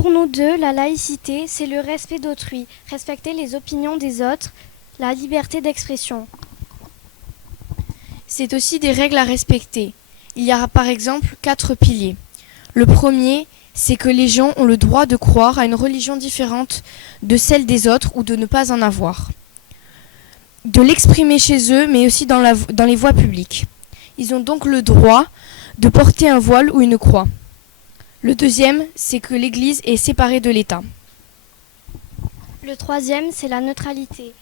Pour nous deux, la laïcité, c'est le respect d'autrui, respecter les opinions des autres, la liberté d'expression. C'est aussi des règles à respecter. Il y aura par exemple 4 piliers. Le premier, c'est que les gens ont le droit de croire à une religion différente de celle des autres ou de ne pas en avoir. De l'exprimer chez eux, mais aussi dans les voies publiques. Ils ont donc le droit de porter un voile ou une croix. Le deuxième, c'est que l'Église est séparée de l'État. Le troisième, c'est la neutralité.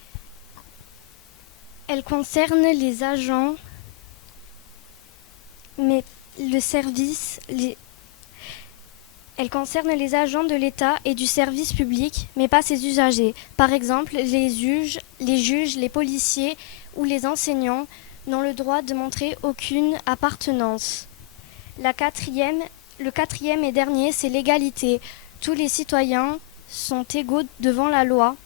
Elle concerne les agents, mais le service, elle concerne les agents de l'État et du service public, mais pas ses usagers. Par exemple, les juges, les policiers ou les enseignants n'ont le droit de montrer aucune appartenance. Le quatrième et dernier, c'est l'égalité. Tous les citoyens sont égaux devant la loi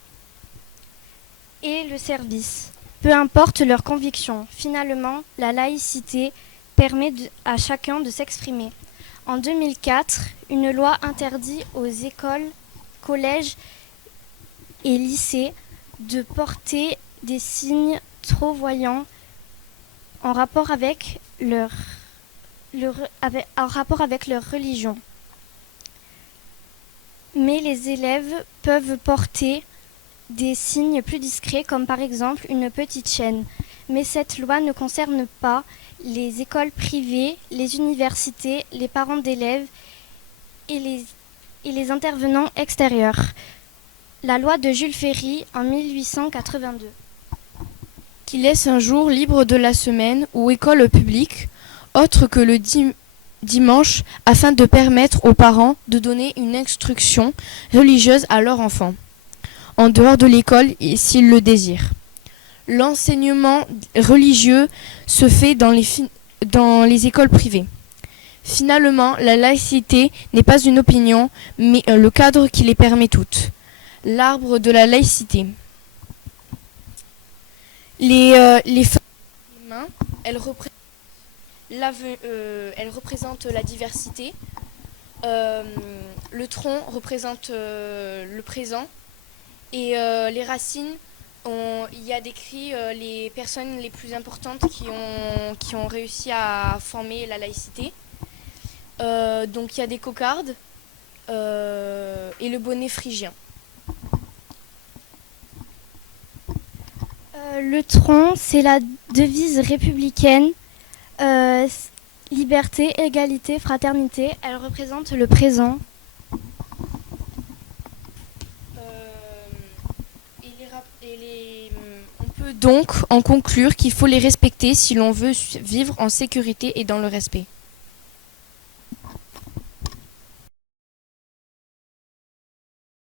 et le service, peu importe leurs convictions. Finalement, la laïcité permet à chacun de s'exprimer. En 2004, une loi interdit aux écoles, collèges et lycées de porter des signes trop voyants en rapport avec leur religion. Mais les élèves peuvent porter des signes plus discrets, comme par exemple une petite chaîne. Mais cette loi ne concerne pas les écoles privées, les universités, les parents d'élèves et les intervenants extérieurs. La loi de Jules Ferry en 1882. Qui laisse un jour libre de la semaine ou école publique, autre que le dimanche, afin de permettre aux parents de donner une instruction religieuse à leur enfant, en dehors de l'école et s'ils le désirent. L'enseignement religieux se fait dans les écoles privées. Finalement, la laïcité n'est pas une opinion, mais le cadre qui les permet toutes. L'arbre de la laïcité. Les mains, elles représentent la diversité. Le tronc représente le présent. Et les racines, il y a décrit les personnes les plus importantes qui ont réussi à former la laïcité. Donc il y a des cocardes et le bonnet phrygien. Le tronc, c'est la devise républicaine, liberté, égalité, fraternité. Elle représente le présent. On peut donc en conclure qu'il faut les respecter si l'on veut vivre en sécurité et dans le respect.